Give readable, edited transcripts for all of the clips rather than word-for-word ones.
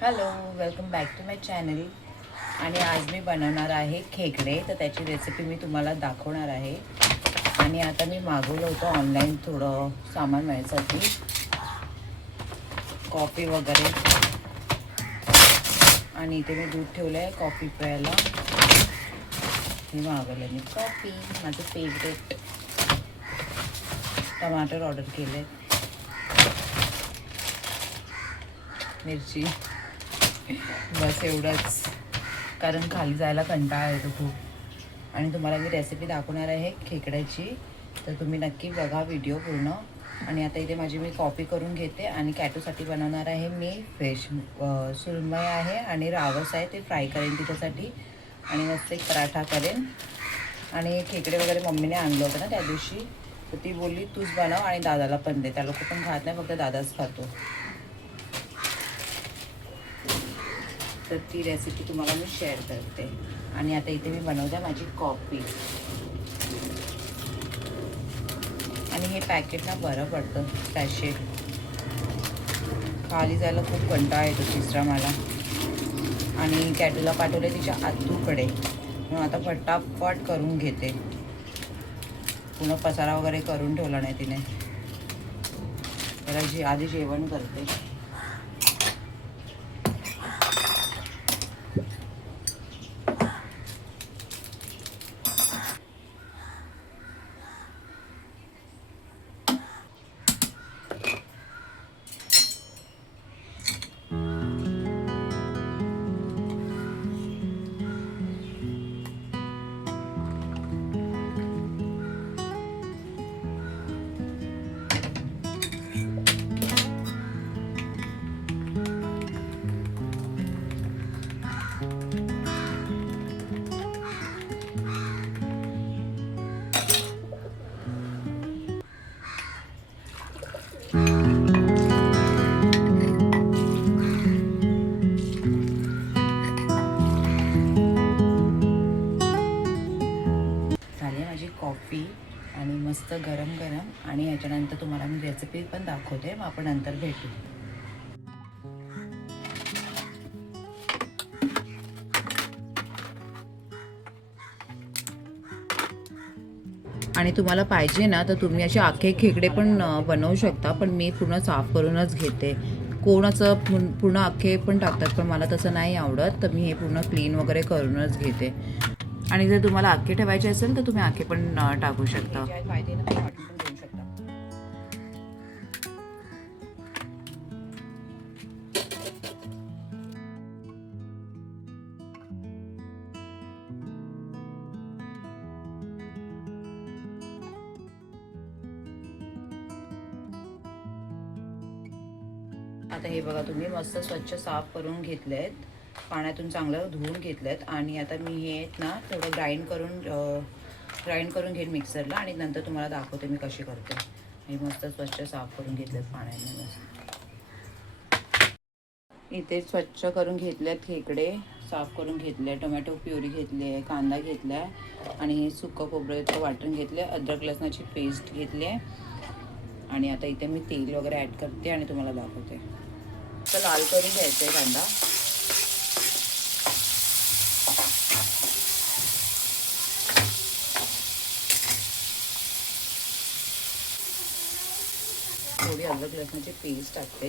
Hello, welcome back to my channel. आणि आज मी बनवणार आहे खेकडे. तर त्याची रेसिपी मी तुम्हाला दाखवणार आहे. आणि आता मी मागवलं होतं ऑनलाईन थोडं सामान मिळण्यासाठी, कॉफी वगैरे. आणि इथे मी दूध ठेवलं आहे कॉफी प्यायला. हे मागवलं मी कॉफी, माझं फेवरेट. टमाटर ऑर्डर केले, मिरची, बस एवढंच. कारण खाली जायला कंटाळा येतो खूप. आणि तुम्हाला मी रेसिपी दाखवणार आहे खेकड्याची, तर तुम्ही नक्की बघा व्हिडिओ पूर्ण. आणि आता इथे माझी मी कॉफी करून घेते. आणि कॅटोसाठी बनवणार आहे मी फिश, सुरमई आहे आणि रावस आहे, ते फ्राय करेन तिच्यासाठी. आणि मस्त एक पराठा करेन. आणि खेकडे वगैरे मम्मीने आणलं होतं ना त्या दिवशी, तर ती बोलली तूच बनव आणि दादाला पण दे. त्या लोक पण खात नाही, फक्त दादाच खातो. तर ती रेसिपी तुम्हाला मी शेअर करते. आणि आता इथे मी बनवते माझी कॉफी. आणि हे पॅकेट ना बरं पडतं, सॅशे. खाली जायला खूप कंटाळा येतो तिसरा मला. आणि कॅटूला पाठवले तिच्या आतूकडे, मग आता फटाफट करून घेते. पूर्ण पसारा वगैरे करून ठेवला नाही तिने. त्याला आधी जेवण करते. झाली माझी कॉफी आणि मस्त गरम गरम. आणि याच्यानंतर तुम्हाला मी रेसिपी पण दाखवते, मग आपण नंतर भेटू. आणि तुम्हाला पाहिजे ना तर तुम्ही असे आखे खेकडे पण बनवू शकता, पण मी पूर्ण साफ करूनच घेते. कोणाचं पूर्ण आखे पण टाकतात, पण मला तसं नाही आवडत, तर मी हे पूर्ण क्लीन वगैरे करूनच घेते. आणि जर तुम्हाला आखे ठेवायचे असेल तर तुम्ही आखे पण टाकू शकता. आता हे बघा, तुम्ही मस्त स्वच्छ साफ करून घेतलेत, पाण्यातून चांगलं धुवून घेतलेत. आणि आता मी हे ना थोडं ग्राइंड करून घेईन मिक्सरला. आणि नंतर तुम्हाला दाखवते मी कशी करते. हे मस्त स्वच्छ साफ करून घेतलेत पाण्याने. मस्त इथे स्वच्छ करून घेतलेत खेकडे, साफ करून घेतले. टोमॅटो प्युरी घेतली, कांदा घेतला, आणि सुकं खोबऱ्याचं वाटण घेतले, अद्रक लसणाची पेस्ट घेतली आहे. आणि आता इथे मी तेल वगैरे ॲड करते आणि तुम्हाला दाखवते. तर लाल करून घ्यायचं आहे कांदा. थोडी अद्रक लसणाची पेस्ट टाकते,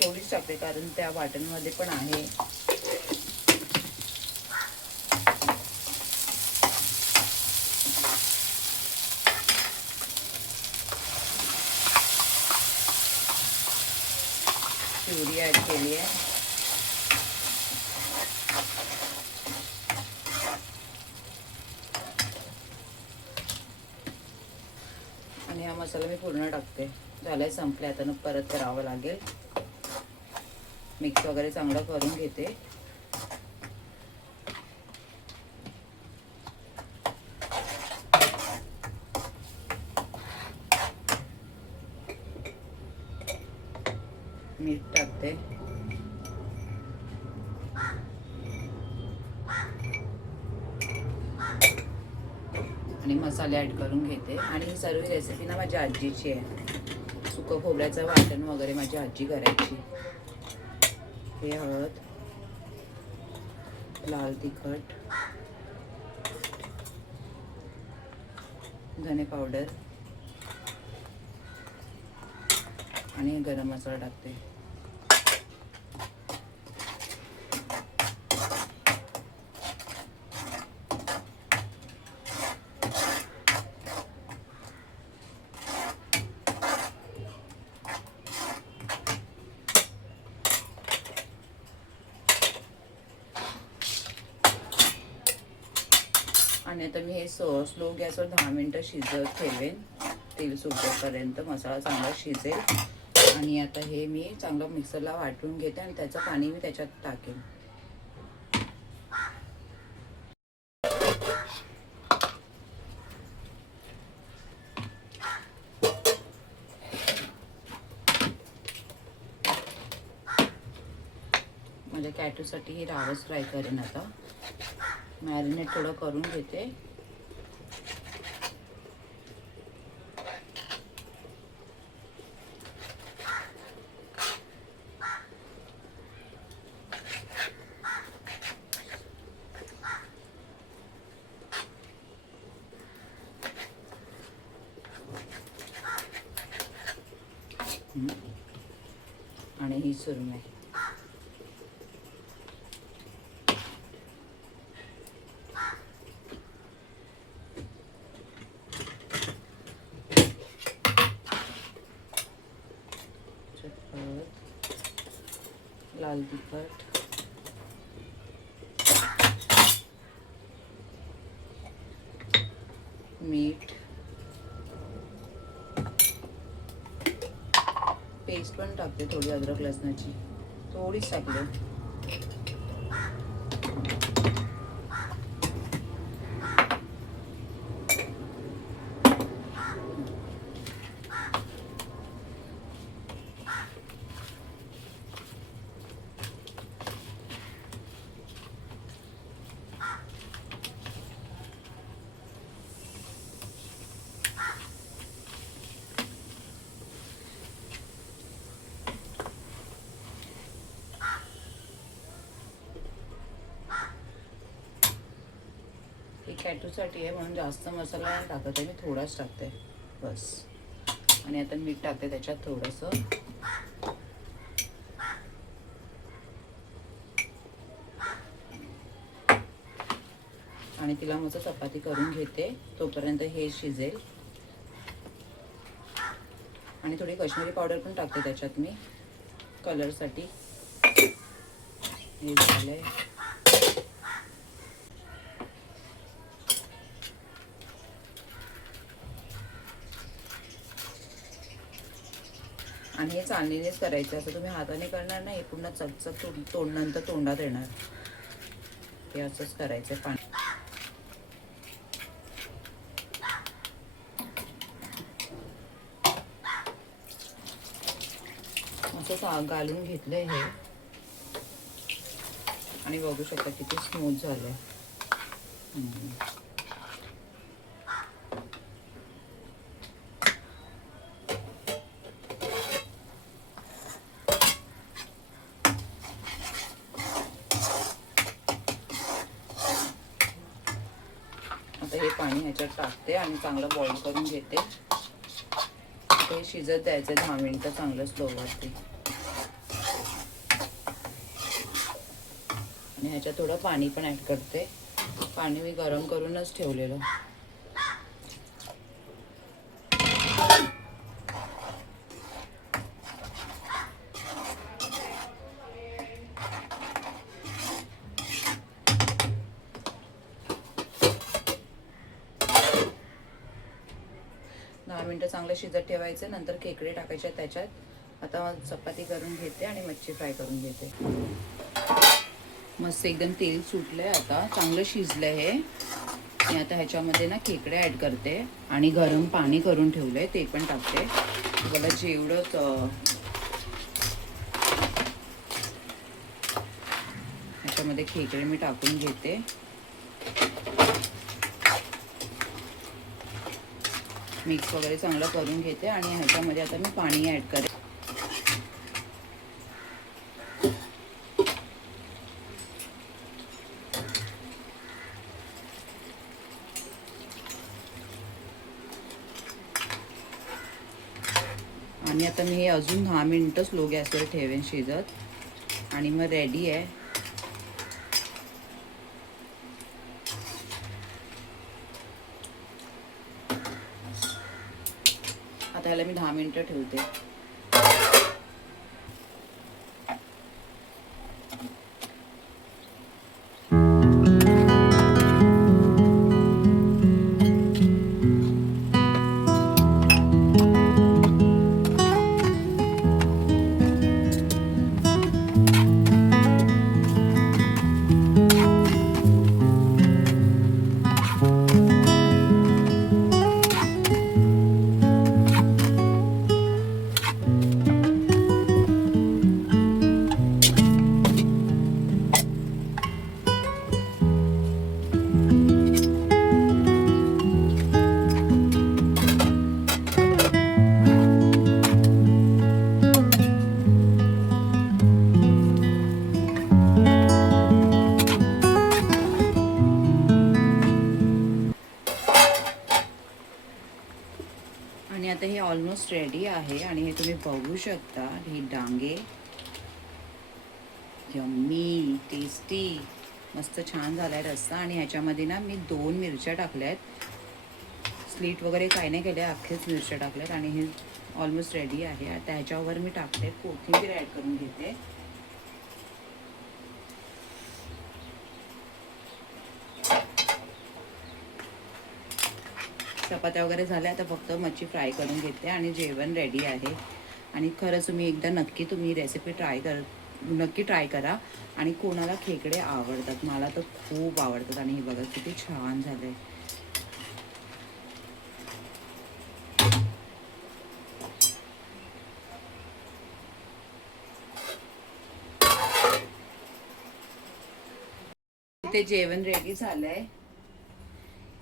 थोडीच टाकते कारण त्या वाटणमध्ये पण आहे. प्युरी ॲड केली आहे. आणि हा मसाला मी पूर्ण टाकते. झालाय, संपले. आता परत करावं लागेल. मिक्स वगैरे चांगलं करून घेते. मीठ टाकते. आणि मसाले ॲड करून घेते. आणि ही सर्व रेसिपी ना माझ्या आजीची आहे. सुकं खोबऱ्याचं वाटण वगैरे माझी आजी करायची. हे हळद, लाल तिखट, धने पावडर आणि गरम मसाला टाकते. आणि आता मी हे स्लो गॅसवर 10 मिनटं शिजत ठेवेन, तेल सुटेपर्यंत मसाला चांगला शिजेल. आणि आता हे मी चांगलं मिक्सरला वाटून घेते आणि त्याचं पाणी मी त्याच्यात टाकेन. माझ्या कॅटूसाठी ही रावस फ्राय करेन. आता मॅरिनेट थोडं करून घेते. आणि ही सुरमई. लाल तिखट, मीठ, पेस्ट पण टाकते थोडी अद्रक लसणाची, थोडीच टाकले. कॅटूसाठी आहे म्हणून जास्त मसाला नाही टाकत आहे, मी थोडाच टाकते बस. आणि आता मीठ टाकते त्याच्यात थोडंसं. आणि तिला मस्त चपाती करून घेते तोपर्यंत हे शिजेल. आणि थोडी काश्मीरी पावडर पण टाकते त्याच्यात मी कलरसाठी. हे झालंय. आणि हे चाळणीनेच करायचं, असं तुम्ही हाताने करणार नाही, पूर्ण चकचक तोंडानंतर तोंडात येणार. हे असंच करायचं पाणी. असं घालून घेतलंय हे आणि बघू शकता किती स्मूथ झालंय. आता हे पाणी ह्याच्यात टाकते आणि चांगलं बॉईल करून घेते. ते शिजत द्यायचं 10 मिनिटं चांगलं स्लोवरती. आणि ह्याच्यात थोडं पाणी पण ॲड करते. पाणी मी गरम करूनच ठेवलेलं. मिनटं चांगलं शिजत ठेवायचं. नंतर खेकडे टाकायचे त्याच्यात. आता चपाती करून घेते आणि मच्छी फ्राय करून घेते. मस्त एकदम तेल सुटलंय. आता चांगलं शिजलंय हे. मी आता ह्याच्यामध्ये ना खेकडे ॲड करते आणि गरम पाणी करून ठेवलंय ते पण टाकते. बघा जेवढं ह्याच्यामध्ये खेकडे मी टाकून घेते. मिक्स वगैरे चांगलं करून घेते आणि ह्याच्यामध्ये आता मी पाणी ॲड करेन. आणि आता मी हे अजून 10 मिनिटं स्लो गॅसवर ठेवेन शिजत आणि मग रेडी आहे. आता ह्याला मी 10 मिनिटं ठेवते. आणि आता हे ऑलमोस्ट रेडी आहे आणि हे तुम्ही बघू शकता. ही डांगे यम्मी टेस्टी मस्त छान झाला आहे रस्सा. आणि ह्याच्यामध्ये ना मी 2 मिरच्या टाकल्या आहेत. स्लीट वगैरे काही नाही केल्या, अख्खेच मिरच्या टाकल्यात. आणि हे ऑलमोस्ट रेडी आहे. आता ह्याच्यावर मी टाकते कोथिंबीर ॲड करून घेते. चपात्या वगैरे झाल्या, आता फक्त मच्छी फ्राय करून घेते आणि जेवण रेडी आहे. आणि खरंच तुम्ही एकदा नक्की रेसिपी नक्की ट्राय करा. आणि कोणाला खेकडे आवडतात, मला तर खूप आवडतात. आणि हे बघा किती छान झालंय. इथे जेवण रेडी झालंय.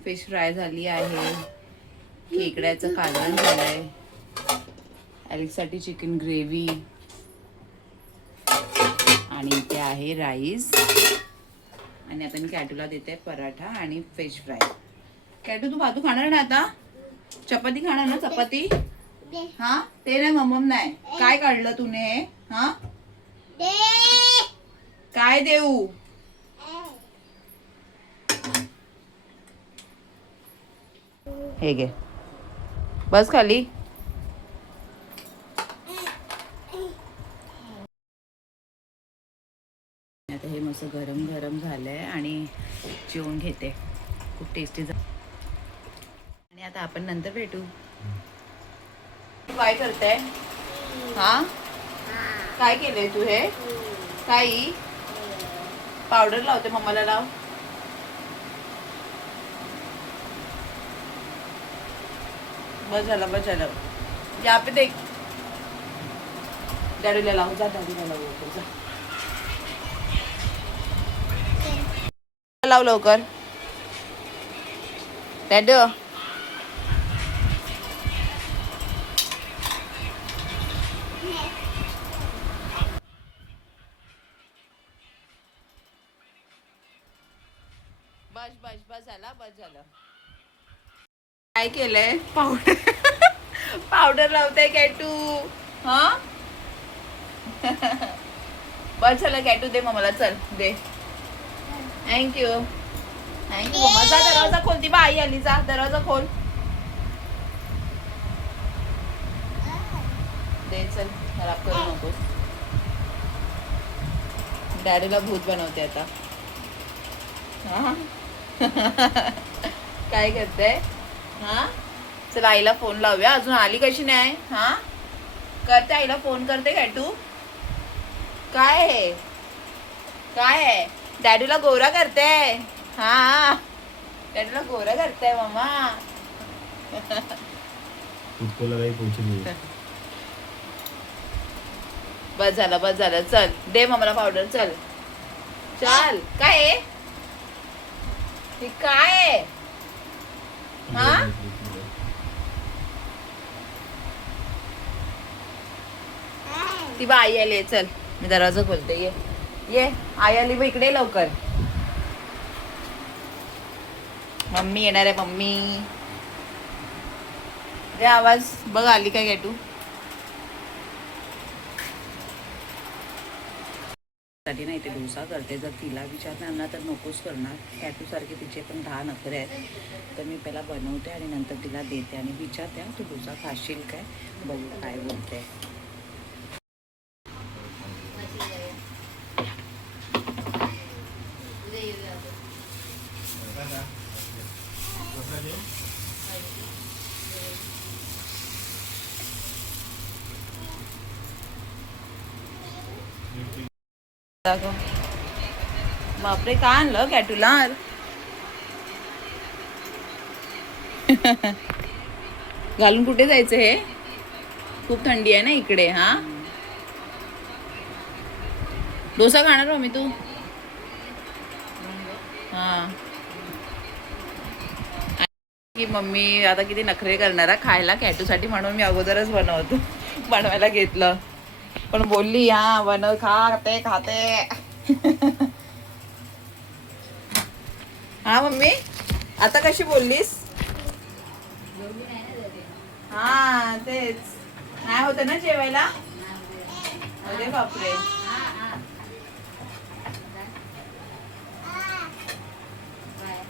फिश फ्राय झाली आहे, खेकड्याचं कालवण झालंय, ॲलेक्ससाठी चिकन ग्रेव्ही आणि इथे आहे राईस. आणि आता मी कॅटूला देते पराठा आणि फिश फ्राय. कॅटू तू भातू खाणार ना आता? चपाती खाणार ना? चपाती हा ते नाही मम्मम नाही. काय काढलं तुने? हा काय देऊ? हे घे बस खाली. आता हे मस्त गरम गरम झालंय आणि जेवून घेते. खूप टेस्टी झालं. आणि आता आपण नंतर भेटू. काय करते? हा काय केलंय तू? हे काही पावडर लावते. मम्माला लाव. बस झालं. यहाँ पे देख. डॅडीला लाव जा. डॅडीला लाव लवकर जा. लाव लवकर डॅडी. बस झालं. काय केलंय? पावडर लावताय कॅटू. हा बस झालं कॅटू. दे मम्माला. चल दे. Thank you mamma. जा दरवाजा खोल. ती बाई आली. जा दरवाजा खोल. दे चल. खराब करू नकोस. डॅडीला भूत बनवते आता. हा काय करते? हा चल आईला फोन लावूया. अजून आली कशी नाही? हा करते आईला फोन करते. कॅटू काय आहे? डॅडीला गोरा करते. हा डॅडीला गोरा करते मम्मा. बस झालं. चल दे मम्माला पावडर. चल काय आहे? हे काय आहे? हा ती बा आई आली आहे, चल मी दरवाजा खोलते. ये ये, आई आली बा, इकडे लवकर. मम्मी येणार आहे, मम्मी. रे आवाज बघ, आली काय गॅटू. साठी ना इथे डोसा करते. जर तिला विचारणार ना तर नकोच करणार. कॅटूसारखे तिचे पण 10 नखरे आहेत. तर मी पहिला बनवते आणि नंतर तिला देते आणि विचारते, तू डोसा खाशील काय, बघू काय बोलते. बापरे, का आणलं कॅटूला. घालून कुठे जायचं हे, खूप थंडी आहे ना इकडे. हा डोसा खाणार हो मी तू. हा की मम्मी आता किती नखरे करणार खायला कॅटूसाठी, म्हणून मी अगोदरच बनवायला घेतलं. पण बोलली हा बनव, खाते खाते. हा मम्मी, आता कशी बोललीस. हा तेच नाही होत ना जेवायला. अरे बापरे.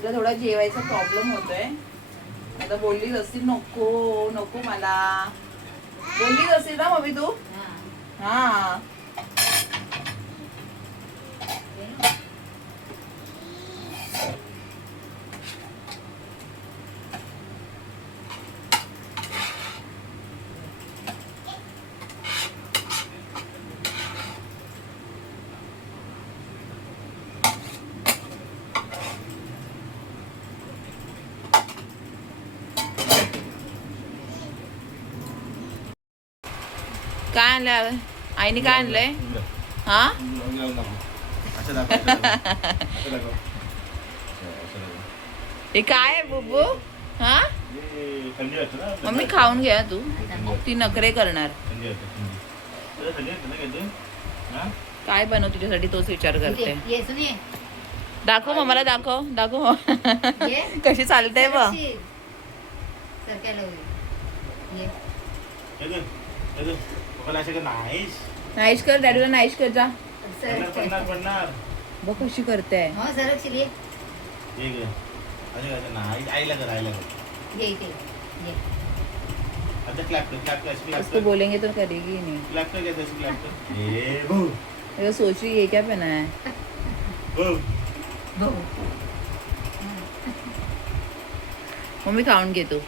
तुला थोडा जेवायचा प्रॉब्लेम होतोय. आता बोललीच असतील नको नको मला, बोललीच असतील ना मम्मी तू. हा काय आणलंय आईने, काय आणलंय. हा हे काय आहे बुब्बू. हा मम्मी खाऊन घ्या तू, ती नखरे करणार. काय बनव तुझ्यासाठी तोच विचार करते. दाखव मम्माला, दाखव कशी चालते बघ. नाईश कर, डॅडीला नाईश कर जा. बघ कशी करते. उसको बोलेंगे तो करेगी नहीं. सोच रही है क्या पहना है. मम्मी खाऊन घे तू.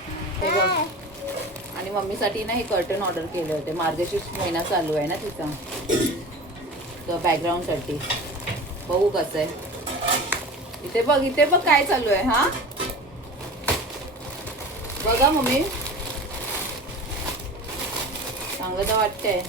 आणि मम्मीसाठी ना हे कर्टन ऑर्डर केले होते. मार्गशीर्ष महिना चालू आहे ना तिचा, तर बॅकग्राऊंडसाठी. बघू कसं आहे. इथे बघ काय चालू आहे. हा बघा मम्मी, चांगलं तर वाटतंय.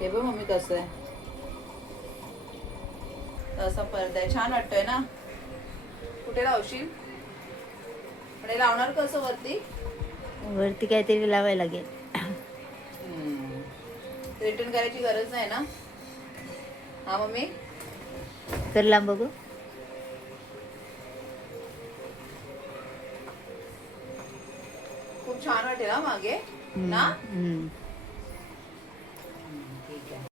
हे बघ मम्मी कसं आहे. असा पडदा आहे, छान वाटतोय ना. कुठे लावशील, पण हे लावणार कसं वरती. वरती काहीतरी लावायला लागेल. रिटर्न करायची गरज नाही ना. हा मम्मी तर लांब बघू. खूप छान वाटेल ना मागे ना. ठीक आहे.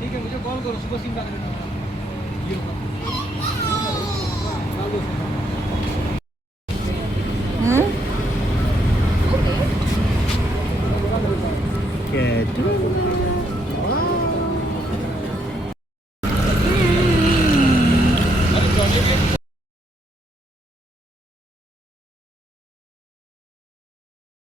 ठीक है, मुझे कॉल करो सुबह सिम कैटू